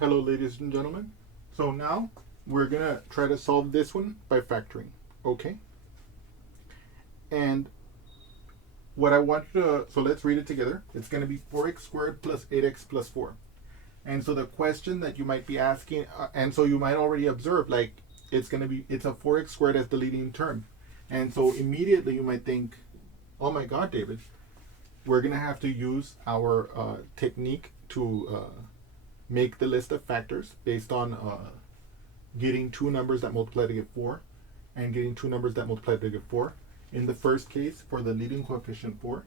Hello, ladies and gentlemen. So now we're going to try to solve this one by factoring, okay? And what I want you to, so let's read it together. It's going to be 4x squared plus 8x plus 4. And so the question that you might be asking, and so you might already observe, like, it's a 4x squared as the leading term. And so immediately you might think, oh my God, David, we're going to have to use our technique to make the list of factors based on getting two numbers that multiply to give 4 and getting two numbers that multiply to give 4. In the first case, for the leading coefficient 4.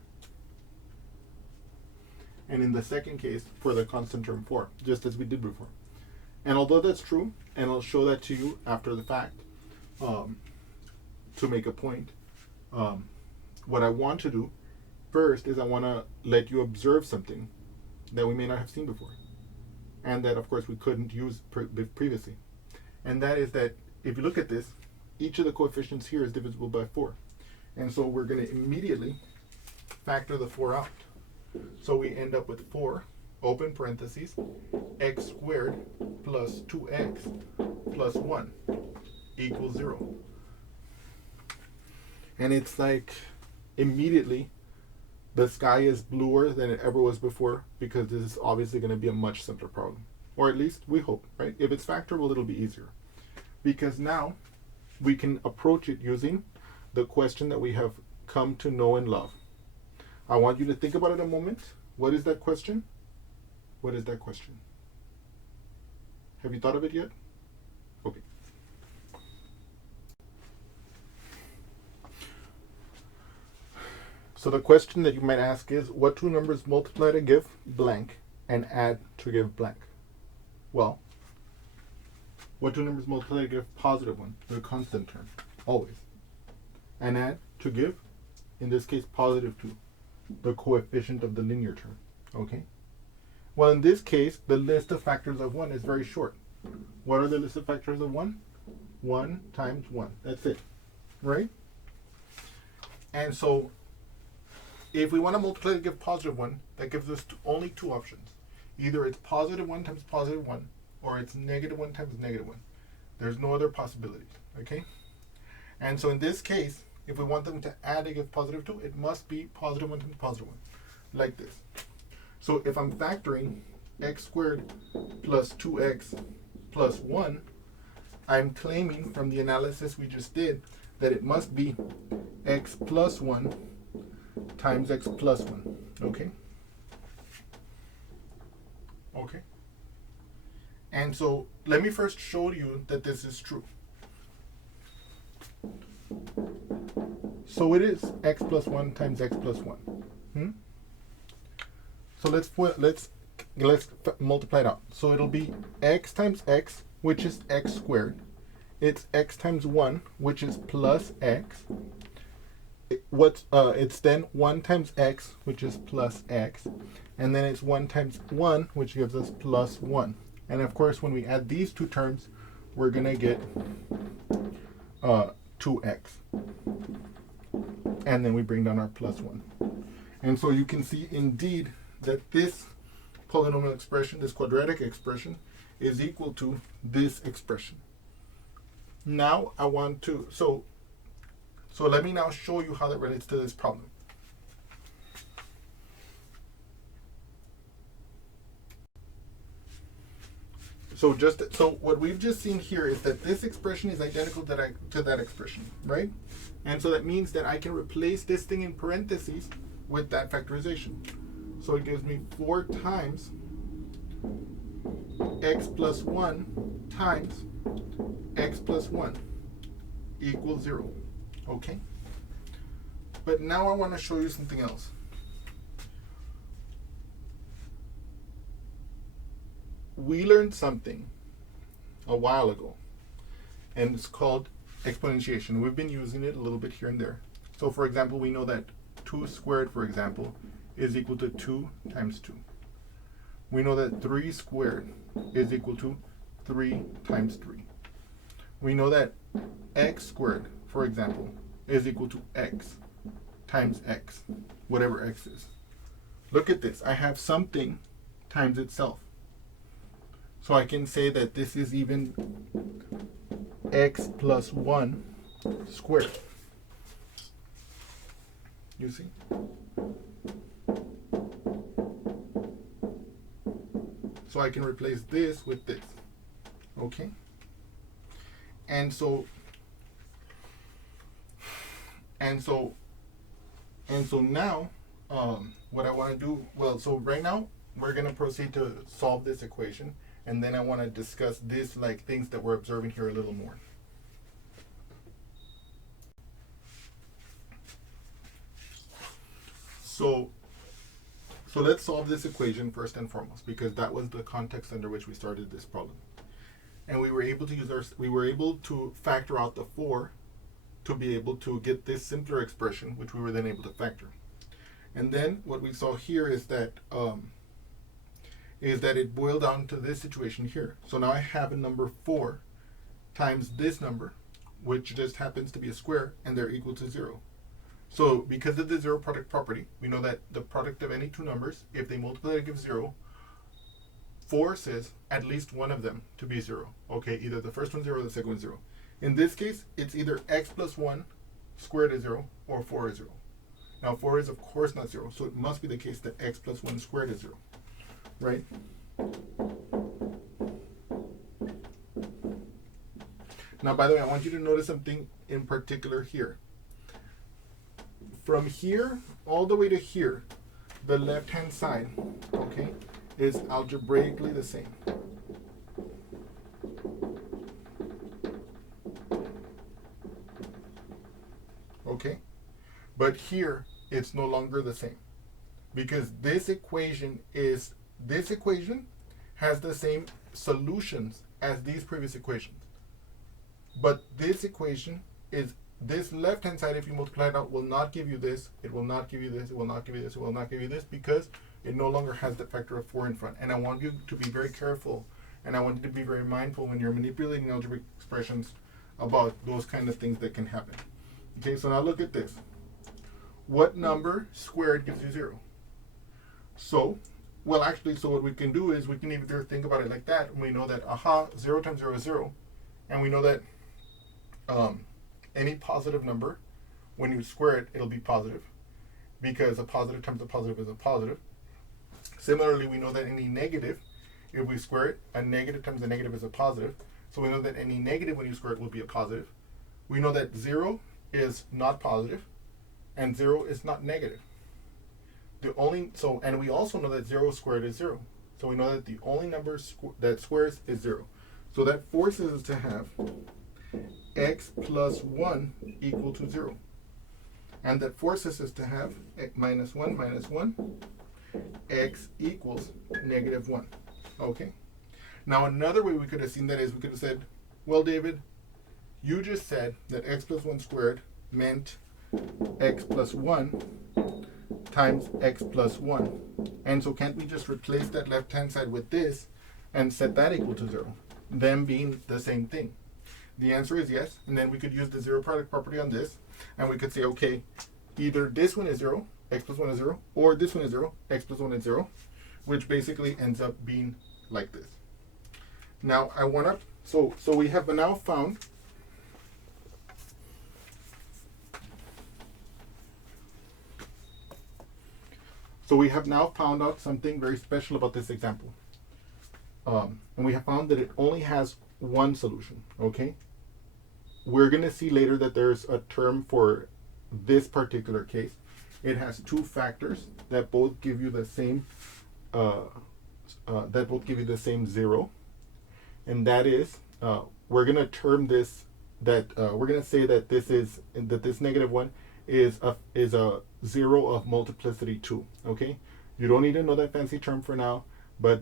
And in the second case, for the constant term 4, just as we did before. And although that's true, and I'll show that to you after the fact, to make a point, what I want to do first is I want to let you observe something that we may not have seen before. And that, of course, we couldn't use previously. And that is that if you look at this, each of the coefficients here is divisible by 4. And so we're going to immediately factor the 4 out. So we end up with 4, open parentheses, x squared plus 2x plus 1 equals 0. And it's like immediately the sky is bluer than it ever was before, because this is obviously going to be a much simpler problem. Or at least we hope, right? If it's factorable, it'll be easier. Because now we can approach it using the question that we have come to know and love. I want you to think about it a moment. What is that question? What is that question? Have you thought of it yet? Okay. So the question that you might ask is, what two numbers multiply to give blank and add to give blank? Well, what two numbers multiply to give positive 1, the constant term, always, and add to give, in this case, positive 2, the coefficient of the linear term, okay? Well, in this case, the list of factors of 1 is very short. What are the list of factors of 1? 1 times 1, that's it, right? And so, if we want to multiply to give positive 1, that gives us only two options. Either it's positive 1 times positive 1, or it's negative 1 times negative 1. There's no other possibilities, okay? And so in this case, if we want them to add to give positive 2, it must be positive 1 times positive 1, like this. So if I'm factoring x squared plus 2x plus 1, I'm claiming from the analysis we just did that it must be x plus 1 times x plus 1, okay? Okay. And so let me first show you that this is true. So it is x plus 1 times x plus 1. So let's multiply it out. So it'll be x times x, which is x squared. It's x times 1, which is plus x. It's then 1 times x, which is plus x. And then it's 1 times 1, which gives us plus 1. And of course, when we add these two terms, we're going to get 2x. And then we bring down our plus 1. And so you can see indeed that this polynomial expression, this quadratic expression, is equal to this expression. Now I want to, so let me now show you how that relates to this problem. So what we've just seen here is that this expression is identical to that expression, right? And so that means that I can replace this thing in parentheses with that factorization. So it gives me 4 times x plus 1 times x plus 1 equals 0, okay? But now I want to show you something else. We learned something a while ago, and it's called exponentiation. We've been using it a little bit here and there. So for example, we know that 2 squared, for example, is equal to 2 times 2. We know that 3 squared is equal to 3 times 3. We know that x squared, for example, is equal to x times x, whatever x is. Look at this. I have something times itself. So I can say that this is even x plus 1 squared. You see? So I can replace this with this. Okay? And so now what I want to do, well, so right now we're going to proceed to solve this equation, and then I want to discuss this, like things that we're observing here a little more. So let's solve this equation first and foremost, because that was the context under which we started this problem. And we were able to factor out the 4 to be able to get this simpler expression, which we were then able to factor. And then what we saw here is that it boiled down to this situation here. So now I have a number 4 times this number, which just happens to be a square, and they're equal to 0. So because of the zero product property, we know that the product of any two numbers, if they multiply to give 0, forces at least one of them to be 0. Okay, either the first one 0 or the second one 0. In this case, it's either x plus 1 squared is 0 or 4 is 0. Now 4 is of course not 0, so it must be the case that x plus 1 squared is 0, right? Now, by the way, I want you to notice something in particular here. From here all the way to here, the left-hand side, okay, is algebraically the same. Okay? But here, it's no longer the same. Because this equation has the same solutions as these previous equations. But this equation is, this left-hand side, if you multiply it out, will not give you this, it will not give you this, it will not give you this, it will not give you this, because it no longer has the factor of 4 in front. And I want you to be very careful, and I want you to be very mindful when you're manipulating algebraic expressions about those kind of things that can happen. Okay, so now look at this. What number squared gives you 0? So, well, actually, so what we can do is we can either think about it like that, and we know that, 0 times 0 is 0, and we know that any positive number, when you square it, it'll be positive, because a positive times a positive is a positive. Similarly, we know that any negative, if we square it, a negative times a negative is a positive. So we know that any negative, when you square it, will be a positive. We know that 0 is not positive, and 0 is not negative. And we also know that 0 squared is 0. So we know that the only number that squares is 0. So that forces us to have x plus 1 equal to 0. And that forces us to have minus 1 minus 1, x equals negative 1. Okay? Now another way we could have seen that is we could have said, well, David, you just said that x plus 1 squared meant x plus 1 times x plus 1. And so can't we just replace that left-hand side with this and set that equal to 0, them being the same thing? The answer is yes, and then we could use the zero product property on this, and we could say, okay, either this one is 0, x plus 1 is 0, or this one is 0, x plus 1 is 0, which basically ends up being like this. Now, I want to, so we have now found out something very special about this example. And we have found that it only has one solution, okay? We're going to see later that there's a term for this particular case. It has two factors that both give you the same zero, and that is we're going to term this we're going to say that this negative 1 is a 0 of multiplicity 2. Okay, you don't need to know that fancy term for now, but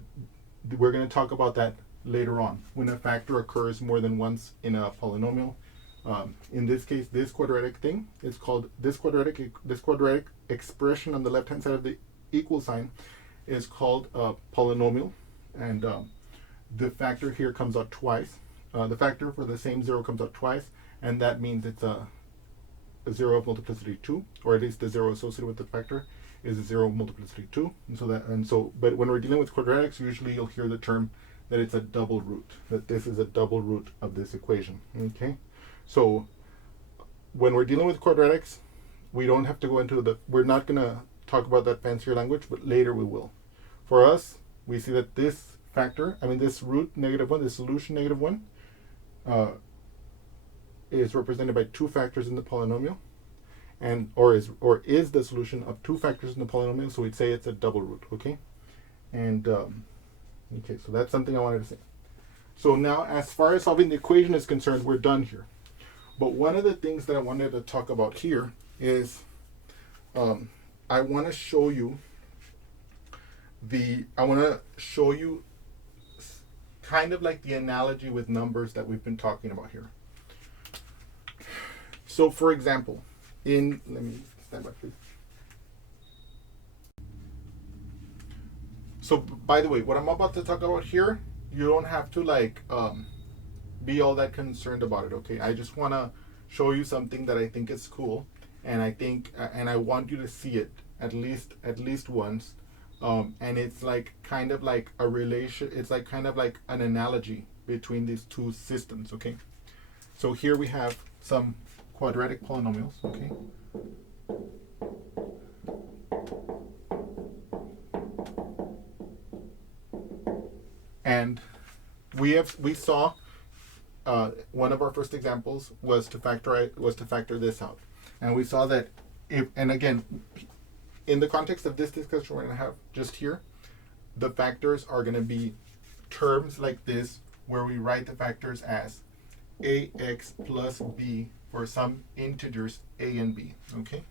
we're going to talk about that later on when a factor occurs more than once in a polynomial. In this case, this quadratic thing is called this quadratic expression on the left hand side of the equal sign is called a polynomial, and the factor here comes out twice. The factor for the same 0 comes out twice, and that means it's a 0 of multiplicity 2, or at least the 0 associated with the factor is a 0 of multiplicity 2. But when we're dealing with quadratics, usually you'll hear the term that it's a double root, that this is a double root of this equation. Okay, so when we're dealing with quadratics, we don't have to go into we're not going to talk about that fancier language, but later we will. For us, we see that this factor, this root -1, this solution -1, is represented by two factors in the polynomial, or is the solution of two factors in the polynomial, so we'd say it's a double root, okay? And, okay, so that's something I wanted to say. So now, as far as solving the equation is concerned, we're done here. But one of the things that I wanted to talk about here is I want to show you kind of like the analogy with numbers that we've been talking about here. So for example, let me stand by please. So by the way, what I'm about to talk about here, you don't have to be all that concerned about it, okay? I just want to show you something that I think is cool, and I want you to see it at least once. And it's kind of like a relation, it's kind of like an analogy between these two systems, okay? So here we have some quadratic polynomials, okay? And we saw one of our first examples was to factor this out, and we saw that again, in the context of this discussion we're going to have just here, the factors are going to be terms like this, where we write the factors as ax plus b for some integers a and b, okay?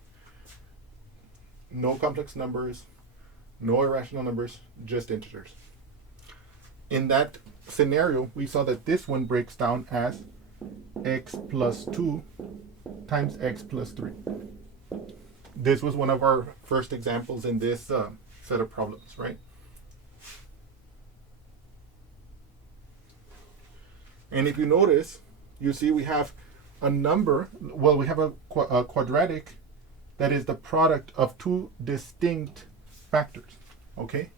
No complex numbers, no irrational numbers, just integers. In that scenario, we saw that this one breaks down as x plus 2 times x plus 3. This was one of our first examples in this set of problems, right? And if you notice, you see we have a number, we have a quadratic that is the product of two distinct factors, okay?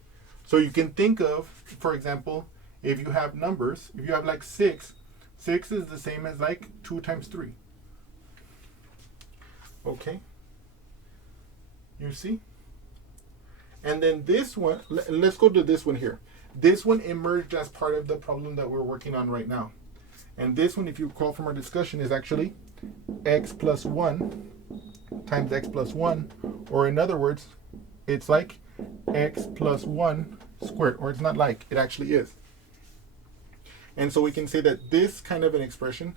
So you can think of, for example, if you have numbers, if you have 6, 6 is the same as 2 times 3, okay? You see? And then this one, let's go to this one here. This one emerged as part of the problem that we're working on right now. And this one, if you recall from our discussion, is actually x plus 1 times x plus 1. Or in other words, it's like x plus 1 squared. Or it's not like, it actually is. And so we can say that this kind of an expression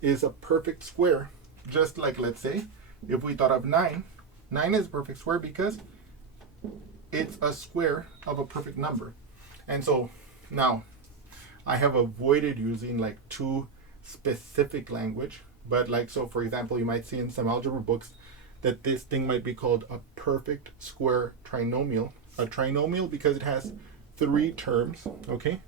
is a perfect square. Just like, let's say, if we thought of 9, 9 is a perfect square because it's a square of a perfect number. And so now I have avoided using too specific language, but so for example, you might see in some algebra books that this thing might be called a perfect square trinomial. A trinomial because it has 3 terms, okay?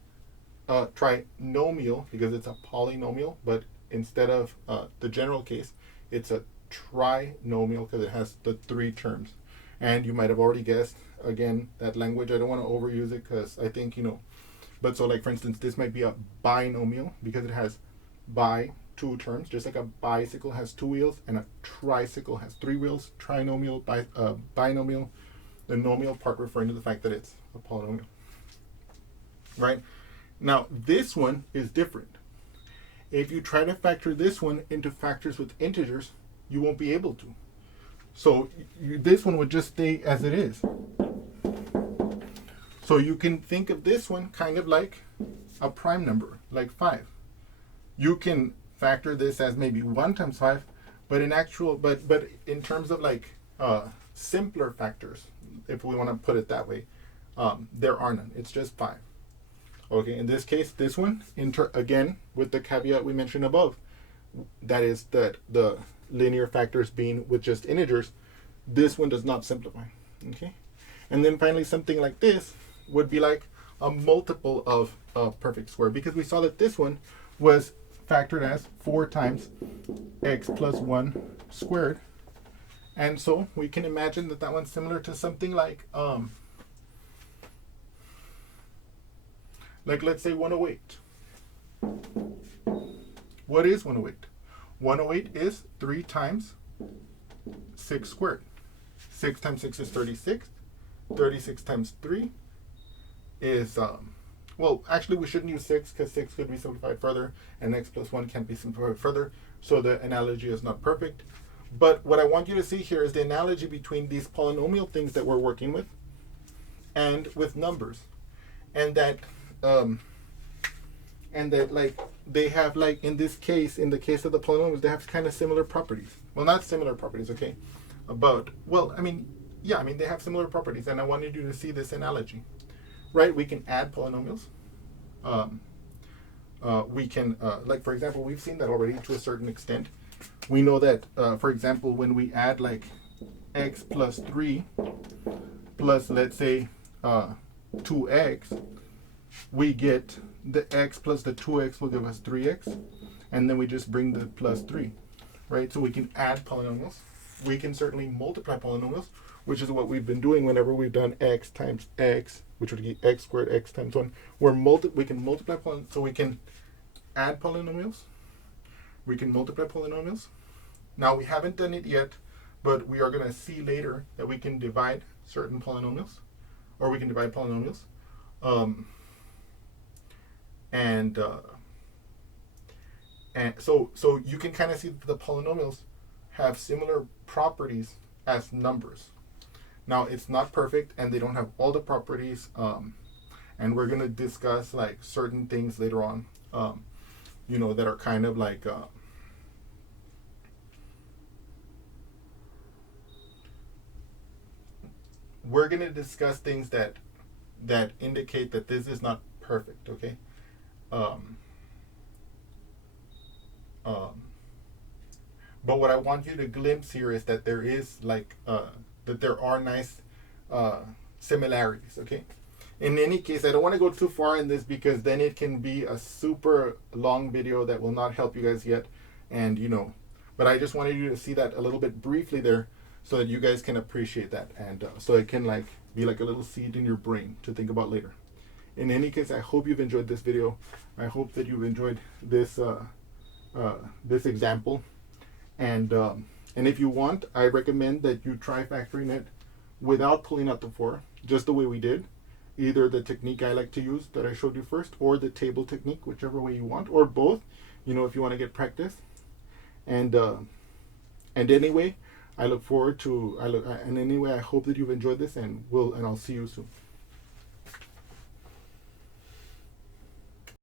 Trinomial because it's a polynomial, but instead of the general case, it's a trinomial because it has the 3 terms. And you might have already guessed, again, that language, I don't want to overuse it because I think, but so for instance, this might be a binomial because it has 2 terms, just like a bicycle has 2 wheels and a tricycle has 3 wheels. Trinomial, binomial, the nomial part referring to the fact that it's a polynomial, right? Now, this one is different. If you try to factor this one into factors with integers, you won't be able to. So this one would just stay as it is. So you can think of this one kind of like a prime number, like 5. You can factor this as maybe 1 times 5, but in terms of simpler factors, if we want to put it that way, there are none. It's just 5. Okay, in this case, this one, again, with the caveat we mentioned above, that is that the linear factors being with just integers, this one does not simplify, okay? And then finally, something like this would be like a multiple of a perfect square, because we saw that this one was factored as 4 times x plus 1 squared. And so we can imagine that that one's similar to something like Like let's say 108. What is 108? 108 is 3 times 6 squared. 6 times 6 is 36. 36 times 3 is, well, actually we shouldn't use 6 because 6 could be simplified further, and x plus 1 can't be simplified further, so the analogy is not perfect. But what I want you to see here is the analogy between these polynomial things that we're working with and with numbers. And that like they have, like in this case, in the case of the polynomials, they have kind of similar properties. Well, not similar properties, okay? But, well, I mean, yeah, I mean, they have similar properties, and I wanted you to see this analogy, right? We can add polynomials. We can, like, for example, we've seen that already to a certain extent. We know that, for example, when we add, like, x plus 3 plus, let's say, 2x, we get the x plus the 2x will give us 3x, and then we just bring the plus 3, right? So we can add polynomials. We can certainly multiply polynomials, which is what we've been doing whenever we've done x times x, which would be x squared x times 1. We can multiply polynomials, so we can add polynomials. We can multiply polynomials. Now, we haven't done it yet, but we are going to see later that we can divide certain polynomials, or we can divide polynomials. And so you can kind of see that the polynomials have similar properties as numbers. Now, it's not perfect, and they don't have all the properties, and we're going to discuss like certain things later on, you know, that are kind of like we're going to discuss things that indicate that this is not perfect, okay? But what I want you to glimpse here is that there is like that there are nice similarities, okay? In any case, I don't want to go too far in this because then it can be a super long video that will not help you guys yet, and you know, but I just wanted you to see that a little bit briefly there so that you guys can appreciate that, and so it can like be like a little seed in your brain to think about later. In any case, I hope you've enjoyed this video. I hope that you've enjoyed this this example, and if you want, I recommend that you try factoring it without pulling out the 4, just the way we did. Either the technique I like to use that I showed you first, or the table technique, whichever way you want, or both, you know, if you want to get practice. And anyway, I look forward to, and anyway, I hope that you've enjoyed this, and I'll see you soon.